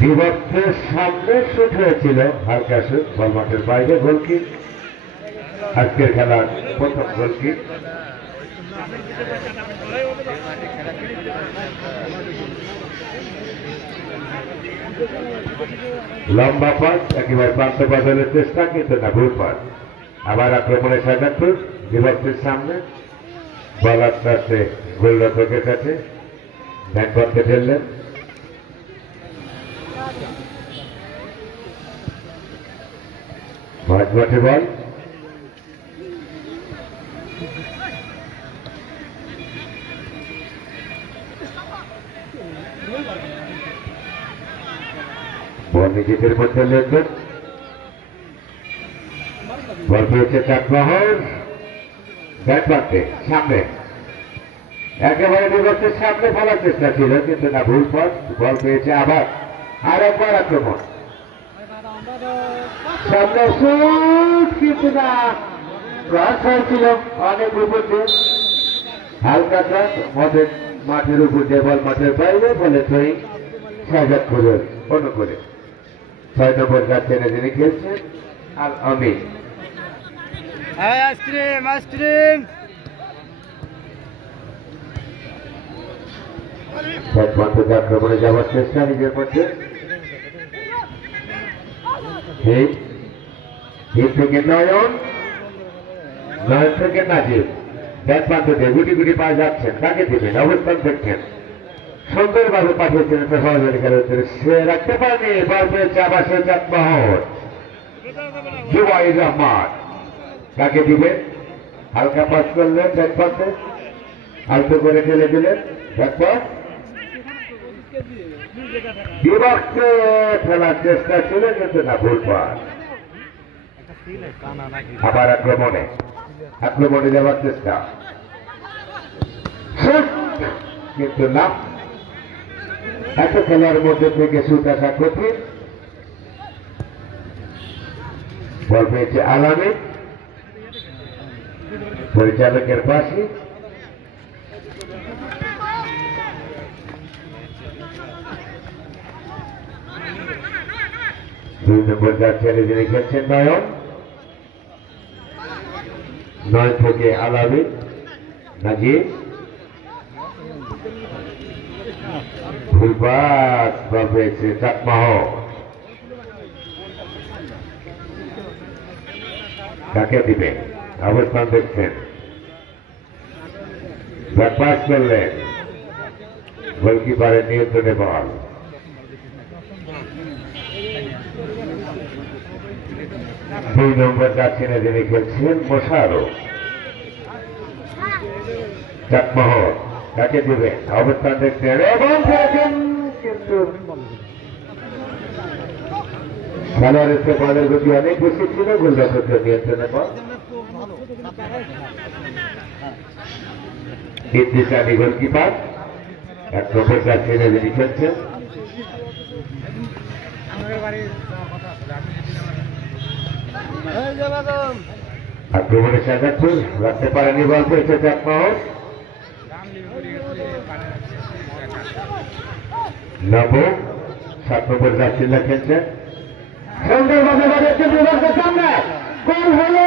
বিভক্তের সামনে শুট হয়েছিল হালকা শুট, বল মাঠের বাইরে গোলকিক। আজকের খেলার প্রথম গোলকিক। লম্বা পাস, একেবারে প্রান্ত বদলের চেষ্টা, কিন্তু না, ভুল পাস। আবার আক্রমণে শাহজাদপুর বিভক্তের সামনে, বল আস্তে আস্তে গোলরক্ষকের কাছে, ব্যাট করতে ফেললেন। মাঝ মাঠে বল, বল নিজেদের মধ্যে লেনদেন। বল পেয়েছে চাটমহল, ব্যাট মারতে সামনে, একেবারে বিভক্তের সামনে ফেলার চেষ্টা ছিল, কিন্তু না, ভুল পথ। বল পেয়েছে আবার, আর একবার আক্রমণ, সামনে শুট, কিন্তু না, ক্রস হয়েছিল অনেক উপর দিয়ে, হালকা ক্রস, মাঠের উপর দিয়ে বল মাঠের বাইরে, বলে থ্রোয়িং শাহজাদপুরের অনুকূলে। 6 নম্বর যাচ্ছেন, যিনি খেলছেন আর আমি আইসক্রিম আইসক্রিম আক্রমণে যাওয়ার চেষ্টা নিজের মধ্যে। থেকে নয়ন, নয়ন থেকে নাজিব, ব্যাট প্রান্ত দিয়ে গুটি গুটি পা যাচ্ছেন, তাকে দিবেন, অবস্থান দেখছেন, সুন্দরভাবে পাঠিয়েছেন একটা সহযোগী খেলোয়াড়দের, সে রাখতে পারেনি। বল পেয়েছে আবার সে চাঁদমহল, জুবাইর রহমান, তাকে দিবেন, হালকা পাস করলেন, ব্যাট প্রান্তে আলতো করে ঠেলে দিলেন, ব্যাট পাস বিভক্তে ফেলার চেষ্টা ছিল, কিন্তু না, ভুল পাস। আবার আক্রমণে যাওয়ার চেষ্টা, কিন্তু না, এত খেলার মধ্যে থেকে শুট আসা কঠিন। বল পেয়েছে আলামিন, পরিচালকের পাশে, দুই নম্বর যাচ্ছেন, যিনি খেলছেন নয়ন, নয় থেকে আলামিন, নাজিব, ভুল পাস। বল পেয়েছে চাটমহল, কাকে দিবে, অবস্থান দেখছেন, ব্যাট পাস করলেন, গোলকিপারের নিয়ন্ত্রণে বল। দুই নম্বর যাচ্ছেন, যিনি খেলছেন মোশারফ, চাটমহল, কাকে দিবে, অবস্থান দেখছেন এবং খেলেছেন, কিন্তু খেলোয়াড়ের চেয়ে বলের গতি অনেক বেশি ছিল, গোলরক্ষকের নিয়ন্ত্রণে বল। নির্দেশালী গোলকিপার, 1 নম্বর যাচ্ছেন, যিনি খেলছেন আক্রমণে শাহজাদপুর, রাখতে পারেনি, বল পেয়েছে চাটমহল, নব 7 নম্বর যাচ্ছেন, খেলছেন সুন্দরভাবে বাড়িয়েছেন, বিভাগের সামনে গোল হলো,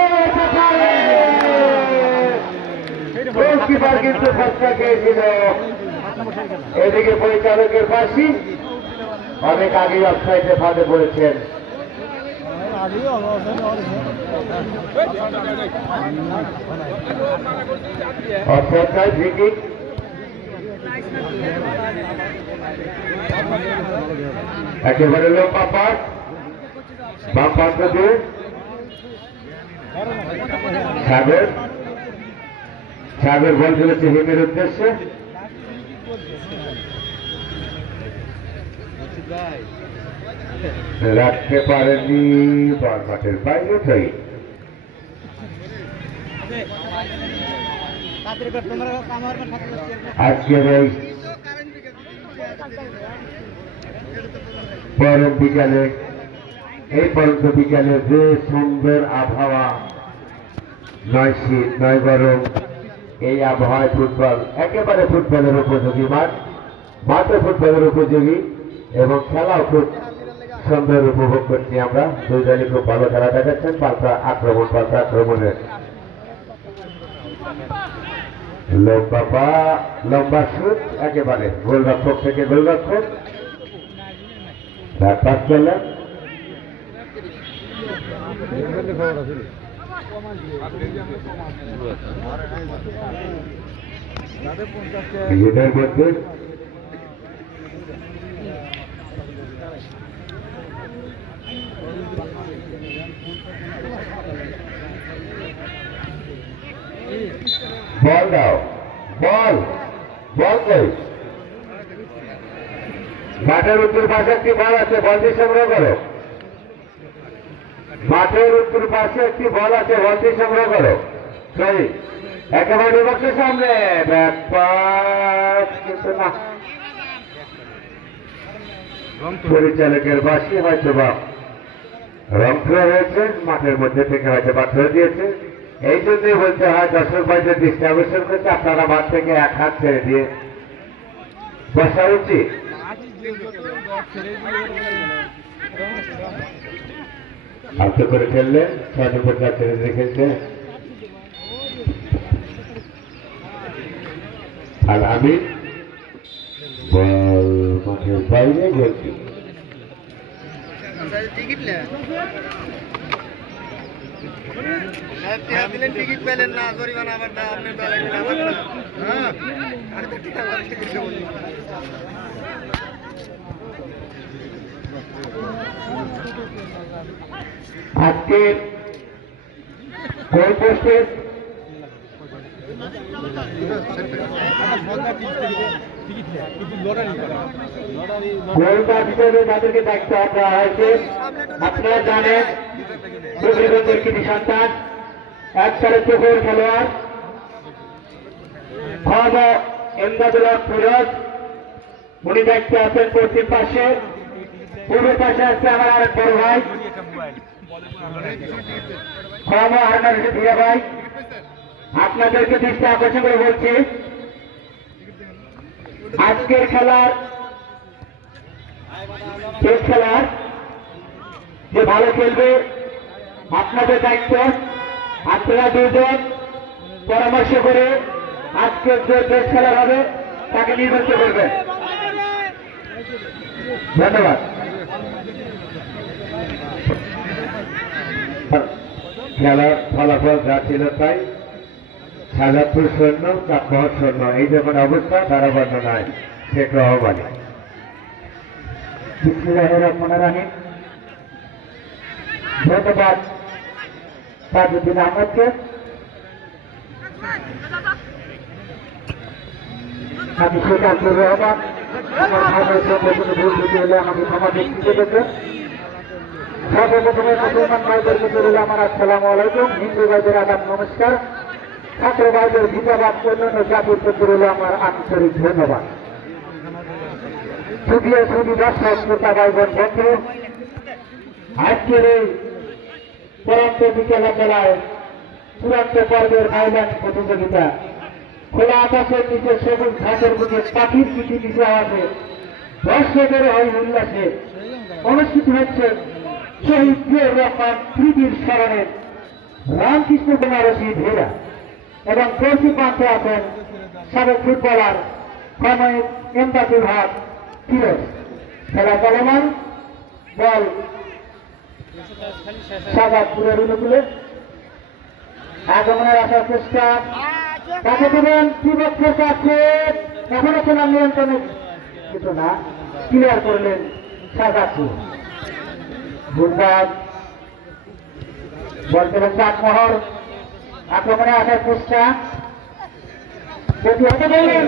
গোলকিপার কিন্তু ফসকা খেয়েছিল। এদিকে পরিচালকের পাশে অনেক আগে অফসাইডে ফাঁদে পড়েছেন। অফসাইড ঠিকই, একেবারে লম্বা পাস, বাম প্রান্ত দিয়ে সাগর বল ফেলেছে হিমের উদ্দেশ্যে, রাখতে পারেনি, বল মাঠের বাইরে থই। আজকের এই পরম বিকালে, এই পরন্ত বিকালে যে সুন্দর আবহাওয়া, নয় শীত নয় গরম, এই আবহাওয়ায় ফুটবল, একেবারে ফুটবলের উপযোগী মাঠ। মাঠে ফুটবলের উপযোগী এবং খেলাও খুব সুন্দর উপভোগ করছি আমরা। দুই দলই খুব ভালো খেলা দেখাচ্ছেন। পাল্টা আক্রমণের লম্বা শুট একেবারে গোলরক্ষক থেকে গোলরক্ষক পাস করলেন। নিজেদের মধ্যে বল দাও, বল কই? মাঠের উত্তর পাশে একটি বল আছে, বলটি সংগ্রহ করো। মাঠের উত্তর পাশে একটি বল আছে, বলটি সংগ্রহ করো। সরি, একেবারে বিপক্ষের সামনে ব্যাপার কিন্তু না, পরিচালকের বাসি হয়তো বা রংপুর হয়েছে, মাঠের মধ্যে থেকে হয়তো বা ধরে দিয়েছে। এই জন্যই বলতে হয় দর্শক ভাইদের দৃষ্টি আকর্ষণ করছে, আপনারা মাঠ থেকে এক হাত ছেড়ে দিয়ে বসা উচিত। আত্ম করে ফেললেন, 6 নম্বর ছেড়ে রেখেছে। আর আমি বল মাঠের বাইরে গেছি। টিকিট পেলেন না, জরিমানা আবার দাও আপনি আজকের গোল পোস্টের গোলকার হিসেবে তাদেরকে দায়িত্ব দেওয়া হয়েছে। আপনারা জানেন প্রবীরগঞ্জের কৃতি সন্তান, একবারে প্রবীর খেলোয়াড় এমদাদুল্লাহ ফিরোজ, উনি দায়িত্বে আছেন পশ্চিম পাশে। পূর্ব পাশে আছে আমার আরেক বড় ভাই হারনার ভিড়া ভাই। আপনাদেরকে দৃষ্টি আকর্ষণ করে বলছি, আজকের খেলার যে ভালো খেলবে আপনাদের দায়িত্ব। আপনারা দুজন পরামর্শ করে আজকের যে বেশ খেলা হবে তাকে নির্বাচিত করবেন। ধন্যবাদ। খেলার ফলাফল যা ছিল তাই, সাজাপুর শূন্য, চাকমহর শূন্য। এই যখন অবস্থা তারা বর্ণনায় শেখ রহমানি। ধন্যবাদ তাজউদ্দিন আহমদকে। আমি শেখ আব্দুর রহমান। আমার ভাইয়ের সঙ্গে কোনো ভুল ত্রুটি হলে আমাকে ক্ষমা দৃষ্টিতে দেখবেন। সর্বপ্রথমে মুসলমান ভাইদেরকে বলে আমার আসসালামু আলাইকুম, হিন্দু ভাইদের আদাব নমস্কার, ছাত্র ভাইদের জিন্দাবাদ, অন্যান্য জাতির প্রতি হলে আমার আন্তরিক ধন্যবাদ। সুপ্রিয় দর্শক শ্রোতা ভাইবোন বন্ধু, আজকের এই পরন্ত বিকেলা মেলায় চূড়ান্ত পর্বের ময়দান প্রতিযোগিতা খোলা আকাশের নিচে সবুজ ঘাসের বুকে পাখির কিছু কিছু আওয়াজে দর্শকের হয় উল্লাসে অনুষ্ঠিত হচ্ছে শহীদ জিয়াউর রহমান স্মৃতির স্মরণে রামকৃষ্ণ বেনারসি ভেড়া এবং পশ্চিম প্রান্তে আছেন সাবেক ফুটবলার খনয়েত এমদাদুল হক ফিরোজ। খেলা চলমান, বল সাজাদপুরের অনুকূলে আগমনের আসার চেষ্টা কাছে দেবেন বিপক্ষের কাছে। এখনো খেলার নিয়ন্ত্রণে কিছু না, ক্লিয়ার করলেন সাজাদপুর। ভুলবাদ বল পেলেন চাকমহর, আক্রমণে আসার চেষ্টা যদি হতে বললেন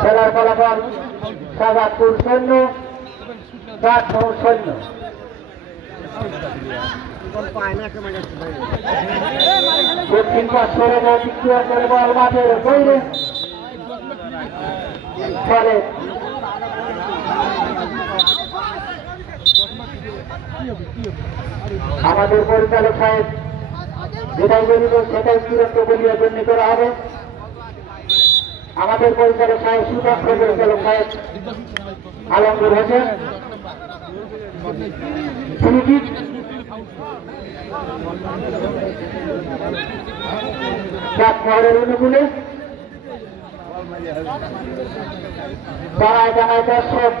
খেলার ফলাফল সাজাদপুর সৈন্য, চাকমহর সৈন্য। দক্ষিণ পাশ সরে বিক্রিয়া করে বল মাঠের বাইরে ফলে আমাদের পরিচালক সাহেব যেটাই বলিব সেটাই চূড়ান্ত বলিয়া গণ্য করা হবে। আমাদের পরিচালক সাহেব সুদক্ষ পরিচালক সাহেব আলমগীর হোসেন ফ্রিকিক চাঁদমোহরের অনুকূলে জানায় জানায় দর্শক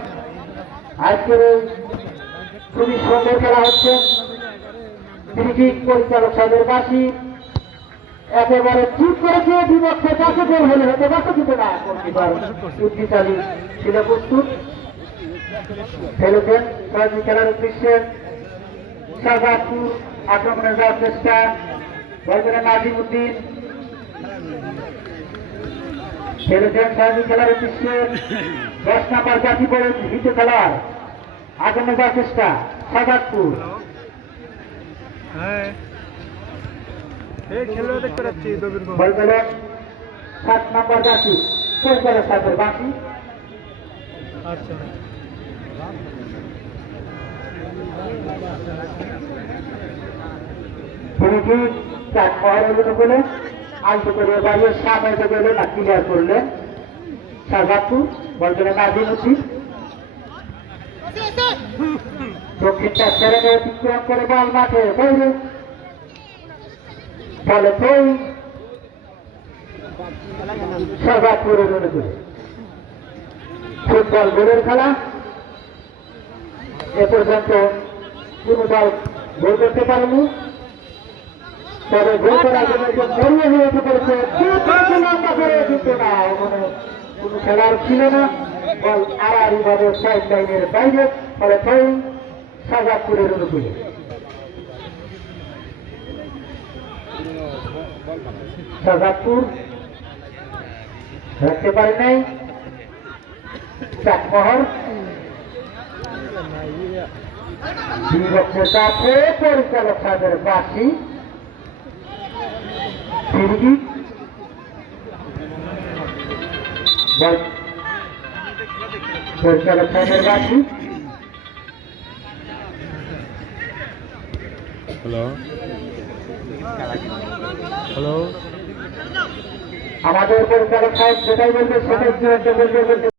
আজকের এই খুবই সুন্দর খেলা হচ্ছে ফ্রিকিক পরিচালক সাহেবের বাসী একেবারে ঠিক করেছে বিপক্ষে কাছে গোল হলে হতে বাসা দিতে না উদ্দিচালী ছিল প্রস্তুত খেলেছেন সহজী খেলার উদ্দেশ্যে শাহজাদপুর আক্রমণের যাওয়ার চেষ্টা বলবেন নাজিম উদ্দিন খেলেছেন সহজী খেলার উদ্দেশ্যে 10 নম্বর জাতি পড়ে হিতে খেলার আক্রমণের যাওয়ার চেষ্টা শাহজাদপুর বলবেন 7 নম্বর জাতি পরিচালক সাহেবের বাকি বলে আলতো করে বাড়িয়ে সামনে গেলে না ক্লিয়ার করলেন শাহজাদপুর বলবেন নাজিম উদ্দিন দক্ষিণটা ছেড়ে অতিক্রম করে বল মাঠে বাইরে ফলে তৈরি শাহজাদপুরের অনুকূলে ফুটবল গোলের খেলা এ পর্যন্ত কোন দল গোল করতে পারেনি তবে গোল করার জন্য মরিয়ে হয়ে উঠে পড়েছে লম্বা করে কিন্তু না কোন খেলার ছিল না বল আড়াআড়ি ভাবে সাইড লাইনের বাইরে ফলে তৈরি শাহজাদপুরের অনুকূলে শাহজাদপুর রাখতে পারে নাই চাঁদমোহর বিপক্ষের কাছে পরিচালক সাহেবের বাসী ফিরকি পরিচালক সাহেবের বাসী হ্যালো হ্যালো আমাদের পরিচালক সাহেব যেটাই বলবে সেটাই বলবে